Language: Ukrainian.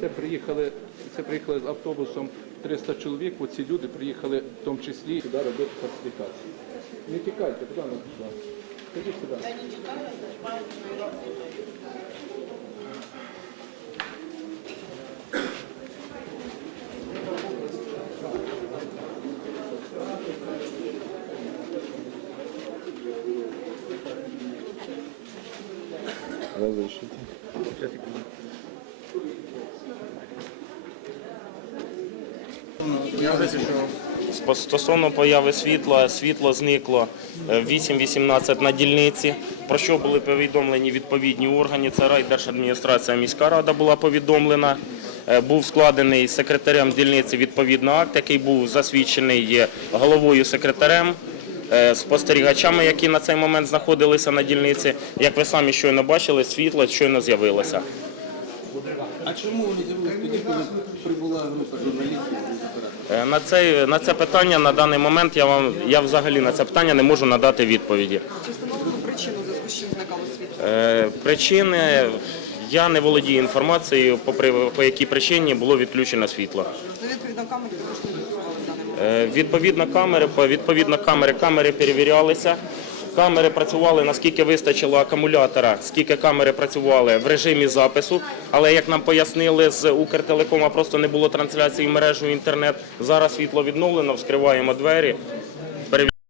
Це приїхали, це приїхали з автобусом 300 чоловік. Оці люди приїхали в тому числі сюди робити фальсифікації. Не тікайте, куди вона пішла? Сюди. Разрешите. Стосовно появи світла, світло зникло е, в 8.18 на дільниці, про що були повідомлені відповідні органи. Це райдержадміністрація, міська рада була повідомлена. Е, Був складений секретарем дільниці відповідний акт, який був засвідчений е, головою секретарем, е, спостерігачами, які на цей момент знаходилися на дільниці. Як ви самі щойно бачили, світло щойно з'явилося. А чому вони з'явилися тоді, коли прибула група журналістів? Е, На це, на це питання на даний момент я вам я взагалі на це питання не можу надати відповіді. Чи встановлено причину, в зв'язку зникало світло? Е, Причини я не володію інформацією, попри по якій причині було відключено світло. Ну, відповідно, камери також. Е, Відповідно, камери, по- відповідно, камери, камери перевірялися. Камери працювали наскільки вистачило акумулятора, скільки камери працювали в режимі запису. Але як нам пояснили з Укртелекома, просто не було трансляції в мережу інтернет. Зараз світло відновлено, вскриваємо двері,